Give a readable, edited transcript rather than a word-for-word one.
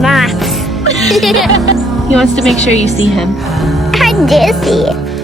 Max. He wants to make sure you see him. I do see it.